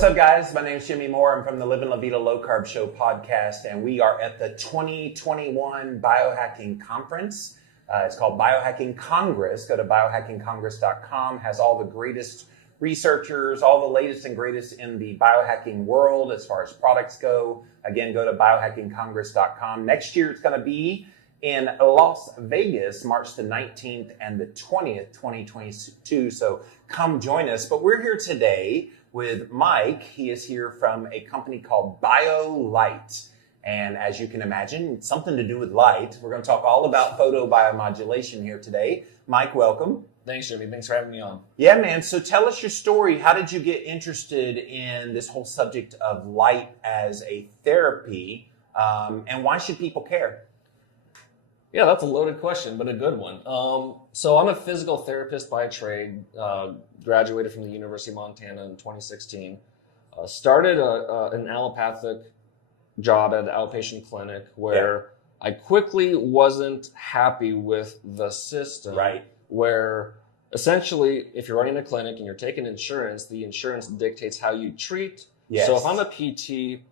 What's up, guys? My name is Jimmy Moore. I'm from the Living La Vida Low Carb Show podcast, and we are at the 2021 Biohacking Conference. It's called Biohacking Congress. Go to biohackingcongress.com. Has all the greatest researchers, all the latest and greatest in the biohacking world as far as products go. Again, go to biohackingcongress.com. Next year, it's going to be in Las Vegas, March the 19th and the 20th, 2022. So come join us. But we're here today with Mike. He is here from a company called Biolight. And as you can imagine, it's something to do with light. We're going to talk all about photobiomodulation here today. Mike, welcome. Thanks, Jimmy. Thanks for having me on. Yeah, man. So tell us your story. How did you get interested in this whole subject of light as a therapy? And why should people care? Yeah, that's a loaded question, but a good one. So I'm a physical therapist by trade, graduated from the University of Montana in 2016. Started an allopathic job at an outpatient clinic where I quickly wasn't happy with the system. Right. Where essentially, if you're running a clinic and you're taking insurance, the insurance dictates how you treat. Yes. So if I'm a PT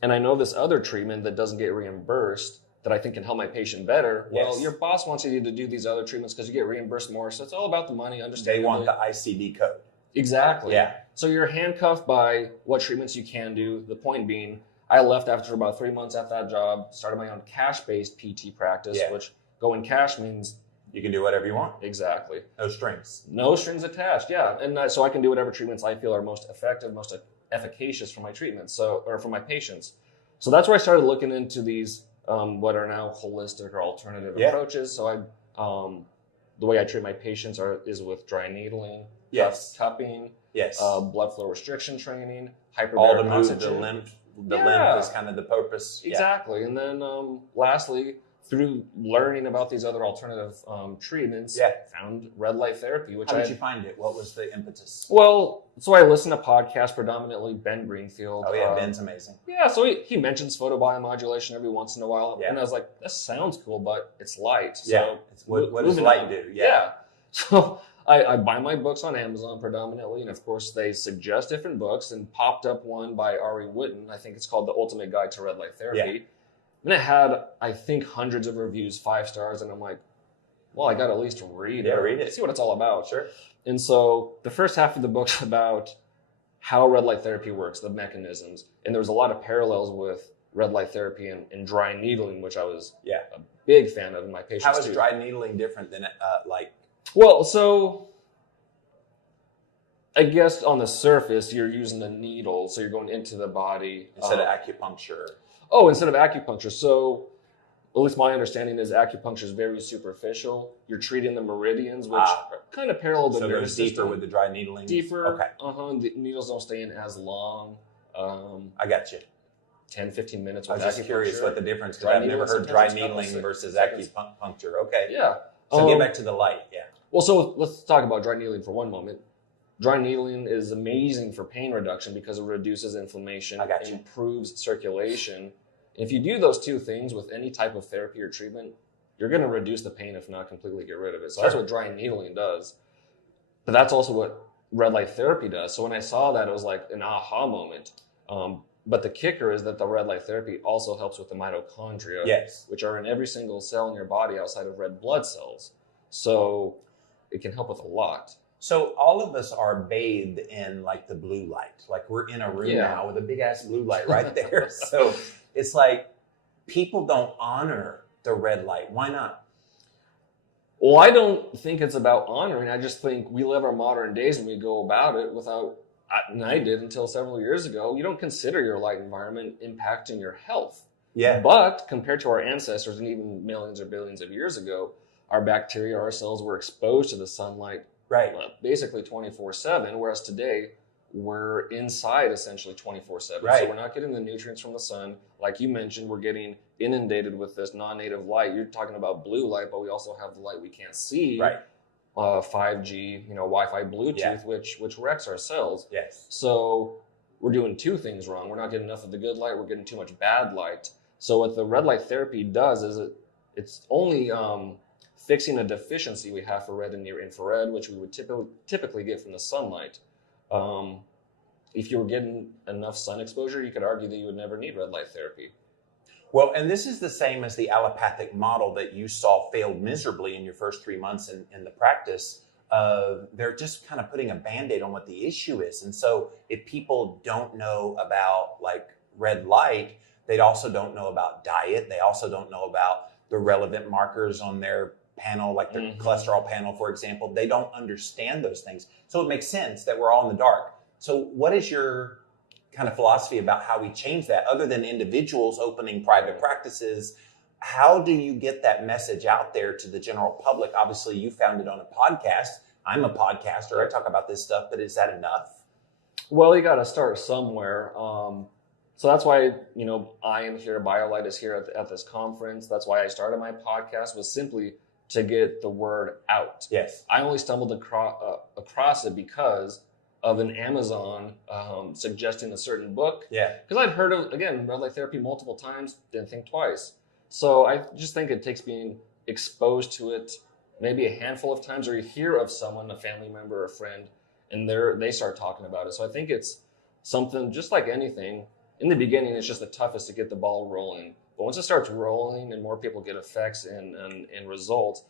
and I know this other treatment that doesn't get reimbursed, that I think can help my patient better, well, your boss wants you to do these other treatments because you get reimbursed more. So it's all about the money, understandably. They want the ICD code. Exactly. Yeah. So you're handcuffed by what treatments you can do. The point being, I left after about 3 months at that job, started my own cash-based PT practice, which going cash means you can do whatever you want. Exactly. No strings. No strings attached, yeah. And so I can do whatever treatments I feel are most effective, most efficacious for my treatments, or for my patients. So that's where I started looking into these what are now holistic or alternative approaches. So the way I treat my patients is with dry needling, cupping, blood flow restriction training, hyperbaric all the moves, oxygen. the lymph is kind of the purpose. Exactly. And then lastly, through learning about these other alternative treatments, found red light therapy. How did you find it? What was the impetus? Well, so I listen to podcasts, predominantly Ben Greenfield. Oh yeah, Ben's amazing. Yeah, so he mentions photobiomodulation every once in a while. And I was like, that sounds cool, but it's light. So what does light do? Yeah. So I buy my books on Amazon predominantly, and of course they suggest different books, and popped up one by Ari Whitten. I think it's called The Ultimate Guide to Red Light Therapy. Yeah. And it had, I think, hundreds of reviews, 5 stars, and I'm like, well, I got to at least read it. Read it. See what it's all about. Sure. And so the first half of the book's about how red light therapy works, the mechanisms. And there's a lot of parallels with red light therapy and dry needling, which I was a big fan of in my patients. How is dry needling different than like? Well, so I guess on the surface, you're using a needle, so you're going into the body. Instead of acupuncture. Oh, instead of acupuncture. So at least my understanding is acupuncture is very superficial. You're treating the meridians, which kind of parallel the nervous system. Deeper with the dry needling? Deeper. Okay. The needles don't stay in as long. I got you. 10, 15 minutes with acupuncture. I was just curious what the difference, because I've never heard dry needling versus acupuncture. Okay. Yeah. So get back to the light. Yeah. Well, so let's talk about dry needling for one moment. Dry needling is amazing for pain reduction because it reduces inflammation, improves circulation. If you do those two things with any type of therapy or treatment, you're going to reduce the pain, if not completely get rid of it. So that's what dry needling does. But that's also what red light therapy does. So when I saw that, it was like an aha moment. But the kicker is that the red light therapy also helps with the mitochondria, which are in every single cell in your body outside of red blood cells. So it can help with a lot. So all of us are bathed in like the blue light. Like we're in a room now with a big ass blue light right there. So it's like people don't honor the red light. Why not? Well, I don't think it's about honoring. I just think we live our modern days and we go about it without, and I did until several years ago, you don't consider your light environment impacting your health. Yeah. But compared to our ancestors and even millions or billions of years ago, our bacteria, our cells were exposed to the sunlight basically 24/7, whereas today we're inside essentially 24/7. So we're not getting the nutrients from the sun. Like you mentioned, we're getting inundated with this non-native light. You're talking about blue light, but we also have the light we can't see. 5G, Wi-Fi, Bluetooth, which wrecks our cells. So we're doing two things wrong. We're not getting enough of the good light. We're getting too much bad light. So what the red light therapy does is it's only fixing a deficiency we have for red and near infrared, which we would typically get from the sunlight. if you were getting enough sun exposure, you could argue that you would never need red light therapy. Well, and this is the same as the allopathic model that you saw failed miserably in your first 3 months in the practice. They're just kind of putting a Band-Aid on what the issue is. And so if people don't know about like red light, they also don't know about diet. They also don't know about the relevant markers on their panel, like the cholesterol panel, for example. They don't understand those things. So it makes sense that we're all in the dark. So what is your kind of philosophy about how we change that, other than individuals opening private practices? How do you get that message out there to the general public? Obviously, you found it on a podcast. I'm a podcaster. I talk about this stuff, but is that enough? Well, you got to start somewhere. So that's why, I am here. Biolight is here at this conference. That's why I started my podcast, was simply to get the word out. Yes. I only stumbled across it because of an Amazon suggesting a certain book. Yeah. Because I'd heard of, again, red light therapy multiple times, didn't think twice. So I just think it takes being exposed to it maybe a handful of times, or you hear of someone, a family member or a friend, and they start talking about it. So I think it's something, just like anything, in the beginning, it's just the toughest to get the ball rolling. But once it starts rolling and more people get effects and results,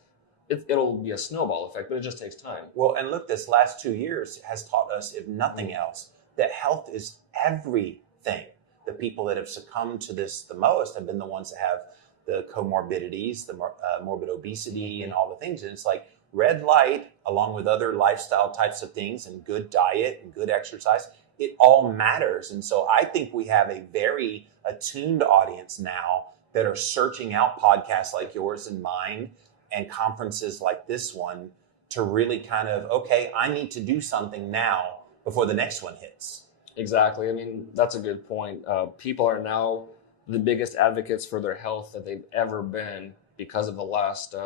it'll be a snowball effect, but it just takes time. Well, and look, this last 2 years has taught us, if nothing else, that health is everything. The people that have succumbed to this the most have been the ones that have the comorbidities, the morbid obesity and all the things. And it's like red light, along with other lifestyle types of things and good diet and good exercise, it all matters. And so I think we have a very attuned audience now that are searching out podcasts like yours and mine and conferences like this one to really kind of, okay, I need to do something now before the next one hits. Exactly. I mean, that's a good point. People are now the biggest advocates for their health that they've ever been because of the last,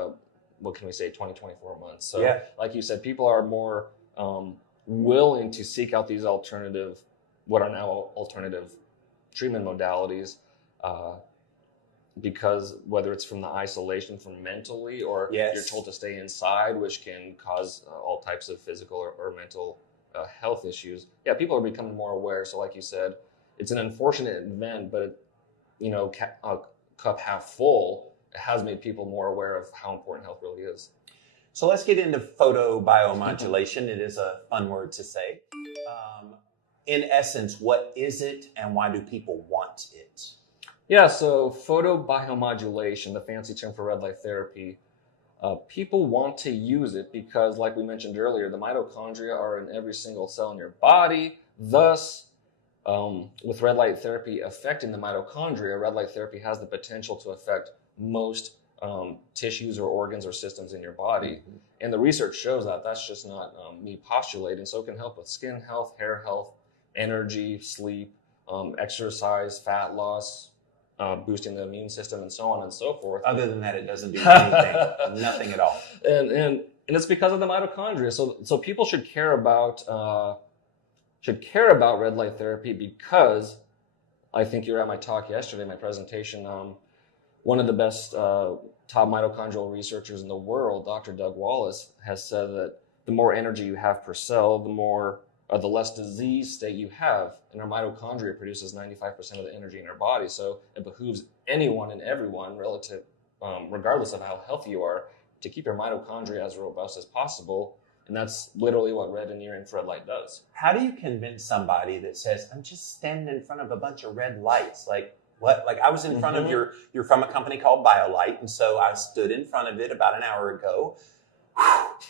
20, 24 months. So yeah, like you said, people are more willing to seek out these what are now alternative treatment modalities, because whether it's from the isolation from mentally, or you're told to stay inside, which can cause all types of physical or mental health issues. Yeah, people are becoming more aware. So like you said, it's an unfortunate event, but cup half full, it has made people more aware of how important health really is. So let's get into photobiomodulation. It is a fun word to say. In essence, what is it and why do people want it? Yeah, so photobiomodulation, the fancy term for red light therapy, people want to use it because, like we mentioned earlier, the mitochondria are in every single cell in your body. Thus, with red light therapy affecting the mitochondria, red light therapy has the potential to affect most tissues or organs or systems in your body. Mm-hmm. And the research shows that. That's just not me postulating. So it can help with skin health, hair health, energy, sleep, exercise, fat loss, boosting the immune system, and so on and so forth. Other than that, it doesn't do anything, nothing at all. And it's because of the mitochondria. So people should care about red light therapy because I think you were at my talk yesterday, my presentation. One of the best top mitochondrial researchers in the world, Dr. Doug Wallace, has said that the more energy you have per cell, the less disease state you have. And our mitochondria produces 95% of the energy in our body. So it behooves anyone and everyone, regardless of how healthy you are, to keep your mitochondria as robust as possible. And that's literally what red and near infrared light does. How do you convince somebody that says, I'm just standing in front of a bunch of red lights? Like, what? Like, I was in front of you're from a company called Biolight. And so I stood in front of it about an hour ago.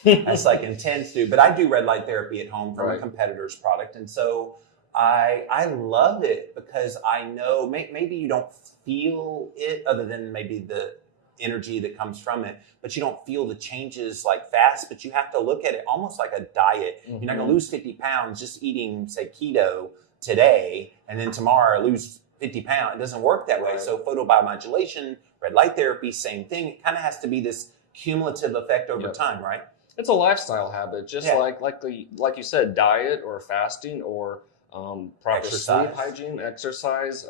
That's like intense, dude. But I do red light therapy at home from a competitor's product. And so I love it because I know maybe you don't feel it other than maybe the energy that comes from it, but you don't feel the changes like fast, but you have to look at it almost like a diet. Mm-hmm. You're not going to lose 50 pounds just eating, say, keto today, and then tomorrow lose 50 pounds. It doesn't work that way. Right. So photobiomodulation, red light therapy, same thing. It kind of has to be this cumulative effect over time, right? It's a lifestyle habit, just like you said, diet or fasting or proper sleep hygiene, exercise,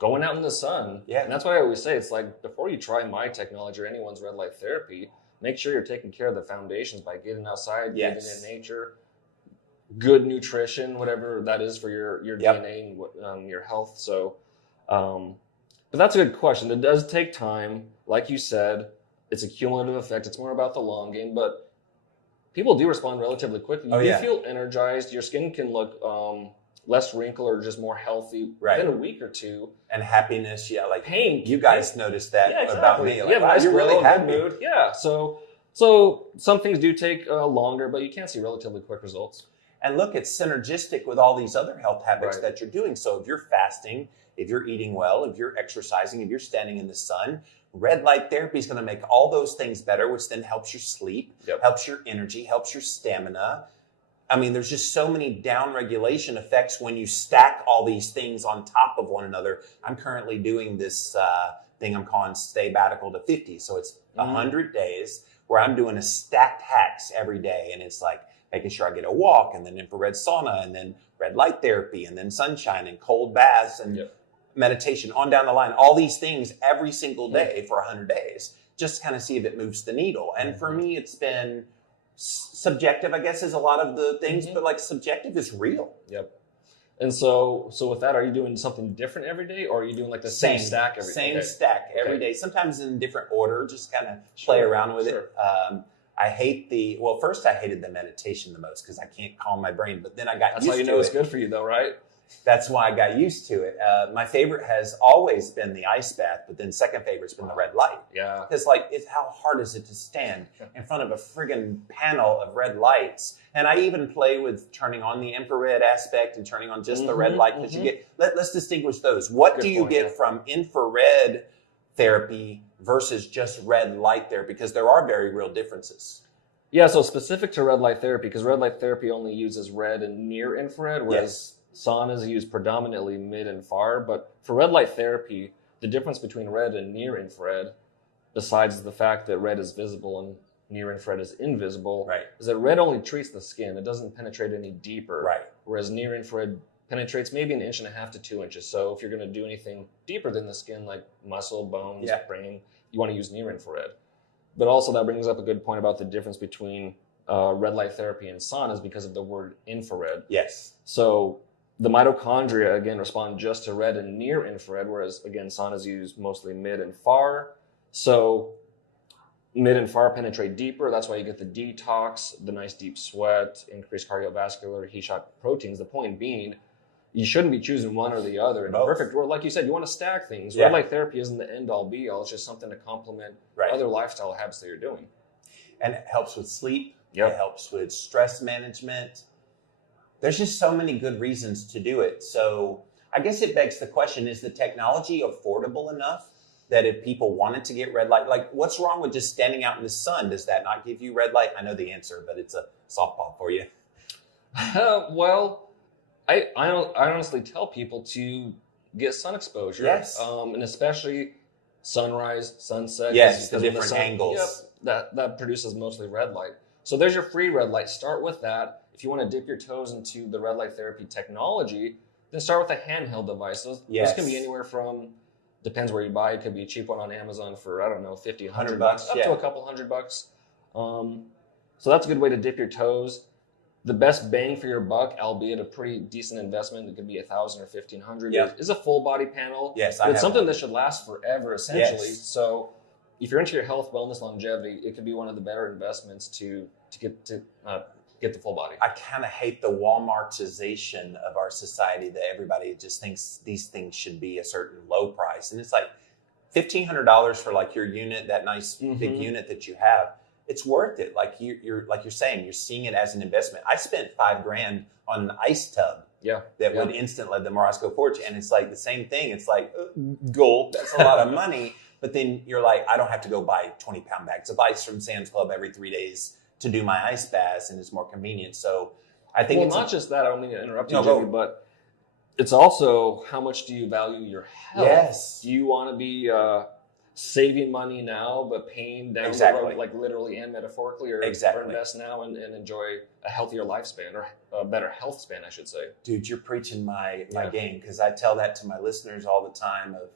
going out in the sun. Yeah. And that's why I always say, it's like, before you try my technology or anyone's red light therapy, make sure you're taking care of the foundations by getting outside, getting in nature, good nutrition, whatever that is for your Yep. DNA and your health. So, but that's a good question. It does take time. Like you said, it's a cumulative effect. It's more about the long game, but people do respond relatively quickly. You feel energized. Your skin can look less wrinkle or just more healthy within a week or two. And happiness, like pain. You guys noticed that about me. Like, wow, you're really happy. Mood. Yeah. So some things do take longer, but you can see relatively quick results. And look, it's synergistic with all these other health habits that you're doing. So if you're fasting, if you're eating well, if you're exercising, if you're standing in the sun, red light therapy is going to make all those things better, which then helps your sleep, helps your energy, helps your stamina. I mean, there's just so many down regulation effects when you stack all these things on top of one another. I'm currently doing this thing I'm calling Sabbatical to 50. So it's 100 days where I'm doing a stacked hacks every day. And it's like making sure I get a walk and then infrared sauna and then red light therapy and then sunshine and cold baths and meditation on down the line. All these things every single day for 100 days, just to kind of see if it moves the needle. And for me, it's been subjective, I guess, is a lot of the things, but like subjective is real. Yep. And so with that, are you doing something different every day, or are you doing like the same stack every day? Same stack every day, sometimes in different order, just kind of play around with it. I hate first I hated the meditation the most because I can't calm my brain, but then I got used to it. That's how you know it's good for you though, right? That's why I got used to it. My favorite has always been the ice bath, but then second favorite's been the red light. Yeah. Because how hard is it to stand in front of a friggin' panel of red lights? And I even play with turning on the infrared aspect and turning on just the red light that you get. Let's distinguish those. What do you get from infrared therapy versus just red light therapy? Because there are very real differences. Yeah, so specific to red light therapy, because red light therapy only uses red and near infrared, whereas saunas use predominantly mid and far. But for red light therapy, the difference between red and near infrared, besides the fact that red is visible and near infrared is invisible, is that red only treats the skin. It doesn't penetrate any deeper. Whereas near infrared penetrates maybe 1.5 inches to 2 inches. So if you're going to do anything deeper than the skin, like muscle, bones, brain, you want to use near infrared. But also that brings up a good point about the difference between red light therapy and saunas because of the word infrared. Yes. So the mitochondria, again, respond just to red and near infrared, whereas, again, saunas use mostly mid and far. So mid and far penetrate deeper. That's why you get the detox, the nice deep sweat, increased cardiovascular, heat shock proteins. The point being, you shouldn't be choosing one or the other. In a perfect world, like you said, you want to stack things. Red light therapy isn't the end-all, be-all. It's just something to complement other lifestyle habits that you're doing. And it helps with sleep. It helps with stress management. There's just so many good reasons to do it. So I guess it begs the question, is the technology affordable enough that if people wanted to get red light, like what's wrong with just standing out in the sun? Does that not give you red light? I know the answer, but it's a softball for you. Well, I honestly tell people to get sun exposure. Yes. And especially sunrise, sunset. Yes, the different angles. That produces mostly red light. So there's your free red light. Start with that. If you want to dip your toes into the red light therapy technology, then start with a handheld device. Those can be anywhere from, depends where you buy. It could be a cheap one on Amazon for, I don't know, $50, $100 bucks, up to a couple $100. So that's a good way to dip your toes. The best bang for your buck, albeit a pretty decent investment, it could be $1,000 or $1,500, is a full body panel. Yes, it's something that should last forever, essentially. Yes. So if you're into your health, wellness, longevity, it could be one of the better investments to get the full body. I kind of hate the Walmartization of our society that everybody just thinks these things should be a certain low price. And it's like $1,500 for like your unit, that nice big unit that you have. It's worth it. Like you're saying, you're seeing it as an investment. I spent $5,000 on an ice tub that would instant let the Morosco porch. And it's like the same thing. It's like gold. That's a lot of money. But then you're like, I don't have to go buy 20-pound bags of ice from Sam's Club every 3 days to do my ice baths, and it's more convenient. So I think it's not just that. I don't mean to interrupt you, Jimmy, but it's also how much do you value your health? Yes. Do you want to be saving money now, but paying down the road, like literally and metaphorically, or invest now and enjoy a healthier lifespan or a better health span, I should say? Dude, you're preaching my game, because I tell that to my listeners all the time of,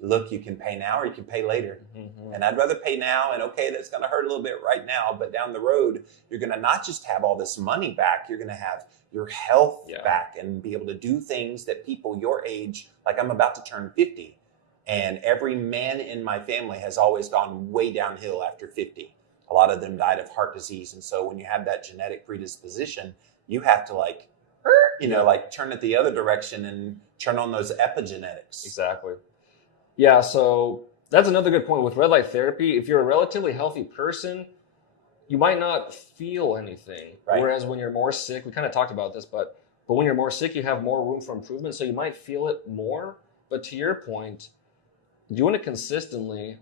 look, you can pay now or you can pay later. Mm-hmm. And I'd rather pay now, and okay, that's going to hurt a little bit right now, but down the road, you're going to not just have all this money back, you're going to have your health back and be able to do things that people your age, like I'm about to turn 50, and every man in my family has always gone way downhill after 50. A lot of them died of heart disease. And so when you have that genetic predisposition, you have to like turn it the other direction and turn on those epigenetics. Exactly. Yeah, so that's another good point with red light therapy. If you're a relatively healthy person, you might not feel anything. Right. Whereas when you're more sick, we kind of talked about this, but when you're more sick, you have more room for improvement. So you might feel it more. But to your point, doing it consistently,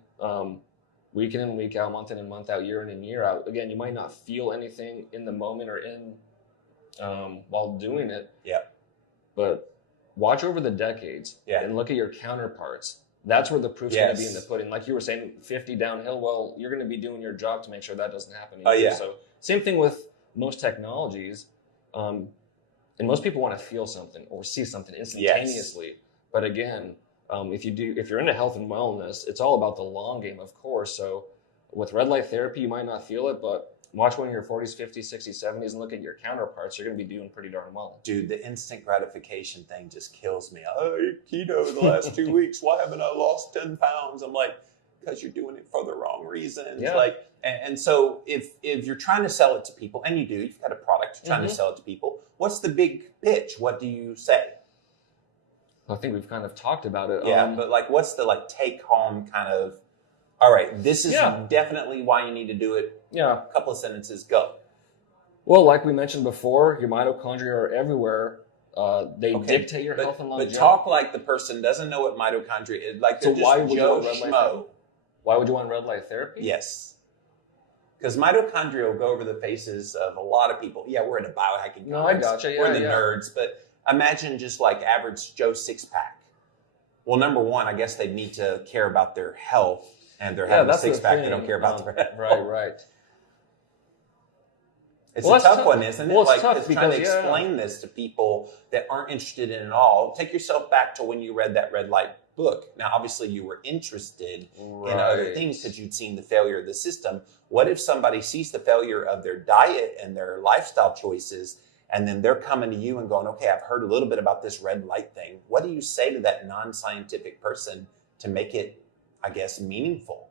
week in and week out, month in and month out, year in and year out, again, you might not feel anything in the moment or while doing it. Yeah. But watch over the decades and look at your counterparts. That's where the proof's going to be in the pudding. Like you were saying, 50 downhill, well, you're going to be doing your job to make sure that doesn't happen. So same thing with most technologies. And most people want to feel something or see something instantaneously. Yes. But again, if you're into health and wellness, it's all about the long game, of course. So with red light therapy, you might not feel it, but watch one in your 40s, 50s, 60s, 70s and look at your counterparts. You're going to be doing pretty darn well. Dude, the instant gratification thing just kills me. I ate keto the last 2 weeks. Why haven't I lost 10 pounds? I'm like, because you're doing it for the wrong reasons. Yeah. Like, and so if you're trying to sell it to people, and you do, you've got a product, you're trying to sell it to people, what's the big pitch? What do you say? I think we've kind of talked about it. Yeah, but like, what's the like take home kind of, all right, this is definitely why you need to do it. Yeah. A couple of sentences, go. Well, like we mentioned before, your mitochondria are everywhere. They dictate your health and longevity. But talk like the person doesn't know what mitochondria is. Like they're just Joe Schmo. Why would you want red light therapy? Yes. Because mitochondria will go over the faces of a lot of people. Yeah, we're at a biohacking conference. No, I gotcha. Yeah, we're the nerds, but imagine just like average Joe six-pack. Well, number one, I guess they need to care about their health, and they're having a six-pack. They don't care about their health. Right. It's a tough one, isn't it? Well, it's tough because trying to explain this to people that aren't interested in it all. Take yourself back to when you read that red light book. Now, obviously, you were interested in other things because you'd seen the failure of the system. What if somebody sees the failure of their diet and their lifestyle choices, and then they're coming to you and going, okay, I've heard a little bit about this red light thing. What do you say to that non-scientific person to make it, I guess, meaningful?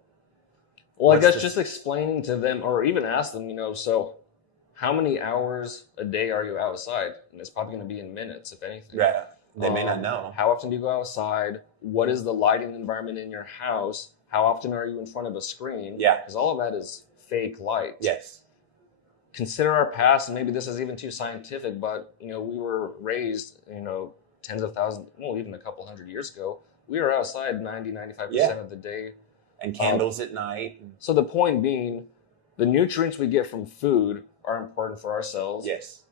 Well, I guess just explaining to them, or even ask them, so how many hours a day are you outside? And it's probably going to be in minutes, if anything. Right. They may not know. How often do you go outside? What is the lighting environment in your house? How often are you in front of a screen? Yeah. Because all of that is fake light. Yes. Consider our past, and maybe this is even too scientific, but, we were raised, tens of thousands, well, even a couple hundred years ago. We were outside 95% of the day. And candles at night. So the point being, the nutrients we get from food are important for ourselves. Yes.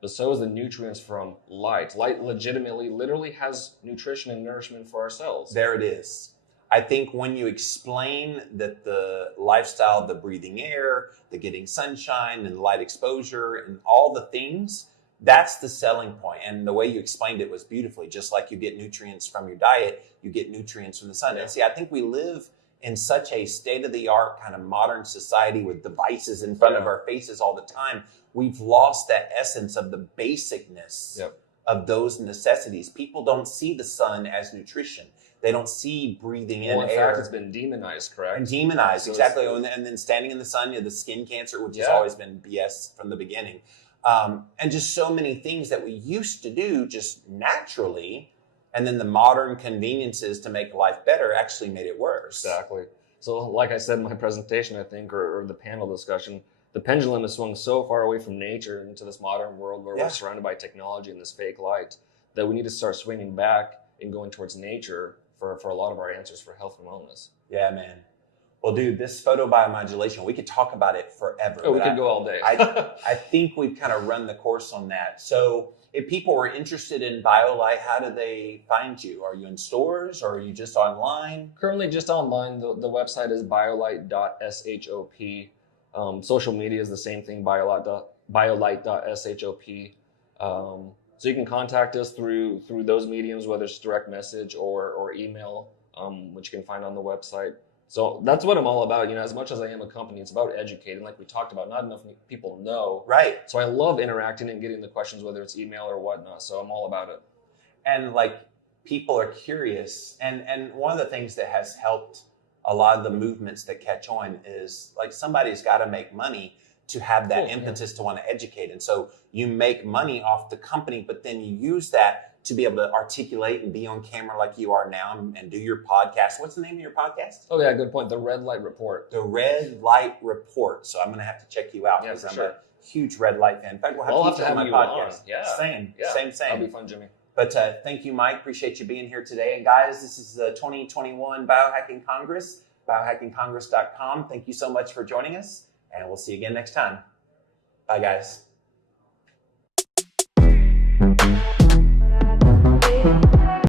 But so is the nutrients from light. Light literally has nutrition and nourishment for ourselves. There it is. I think when you explain that the lifestyle, the breathing air, the getting sunshine and light exposure and all the things, that's the selling point. And the way you explained it was beautifully. Just like you get nutrients from your diet, you get nutrients from the sun. Yeah. And see, I think we live in such a state-of-the-art kind of modern society with devices in front of our faces all the time. We've lost that essence of the basicness of those necessities. People don't see the sun as nutrition. They don't see breathing in air. In fact, it's been demonized, correct? And demonized, so exactly. And then standing in the sun, the skin cancer, which has always been BS from the beginning. And just so many things that we used to do just naturally. And then the modern conveniences to make life better actually made it worse. Exactly. So like I said in my presentation, I think, or the panel discussion, the pendulum has swung so far away from nature into this modern world where we're surrounded by technology and this fake light that we need to start swinging back and going towards nature for a lot of our answers for health and wellness. Yeah, man. Well, dude, this photobiomodulation, we could talk about it forever. Oh, we could go all day. I think we've kind of run the course on that. So if people were interested in Biolight, how do they find you? Are you in stores or are you just online? Currently just online. The website is biolight.shop. Social media is the same thing, biolight.shop. So you can contact us through those mediums, whether it's direct message or email. which you can find on the website. So that's what I'm all about. As much as I am a company, it's about educating. Like we talked about, not enough people know. Right. So I love interacting and getting the questions, whether it's email or whatnot. So I'm all about it. And like people are curious. And one of the things that has helped a lot of the movements that catch on is like somebody's got to make money to have that impetus to want to educate. And so you make money off the company, but then you use that to be able to articulate and be on camera like you are now and do your podcast. What's the name of your podcast? Oh, yeah, good point. The Red Light Report. The Red Light Report. So I'm going to have to check you out because I'm a huge red light fan. In fact, we'll have to have you on my podcast. Yeah. Same. That'll be fun, Jimmy. But thank you, Mike. Appreciate you being here today. And guys, this is the 2021 Biohacking Congress, biohackingcongress.com. Thank you so much for joining us, and we'll see you again next time. Bye, guys.